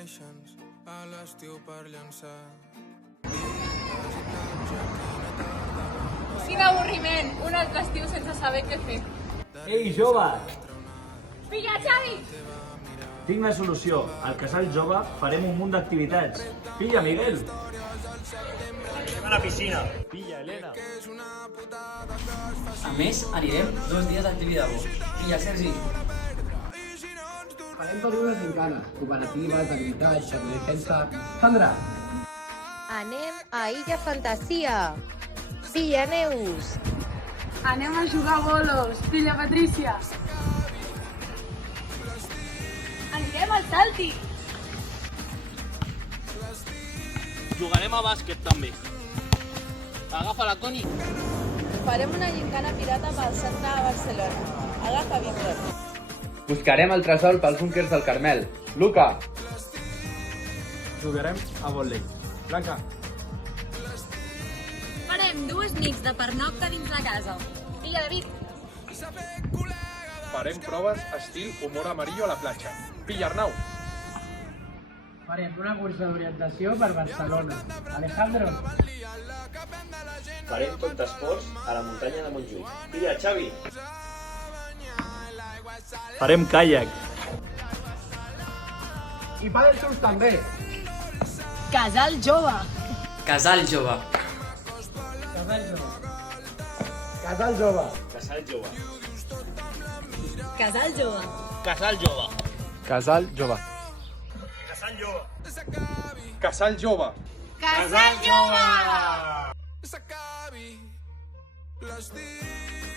Nations a l'estiu per llançar. Quin avorriment, un altre estiu sense saber què fer. Ei, jove! Pilla, Xavi! Tinc la solució. Al Casal Jove farem un munt d'activitats. Pilla, Miguel! A la piscina. Pilla, Helena! A més, anirem 2 dies al Tibidabo. Pilla, Sergi! Farem per una gincana, cooperatives, habilitats, defensa... Sandra! Anem a Illa Fantasia. Pilla, Neus. Anem a jugar a bolos, pilla, Patrícia. Anirem al Salti. Jugarem a bàsquet també. Agafa la Coni. Farem una gincana pirata pel centre de Barcelona. Agafa, Víctor. Buscarem el tresor pels búnquers del Carmel. Luca! Jugarem a vòlei. Blanca! Farem 2 nits de pernocta dins la casa. Pilla, David. Farem proves estil humor amarillo a la platja. Pilla, Arnau. Farem una cursa d'orientació per Barcelona. Alejandro! Farem tot d'esports a la muntanya de Montjuïc. Pilla, Xavi. Farem caiac. I padel surf també. Casal jove. Casal Jove. Casal Jove. Casal Jove. Casal jove. Casal jove. Casal jove. Casal Jove. Casal jove. Casal jove. Casal jove. S'acabi l'estiu.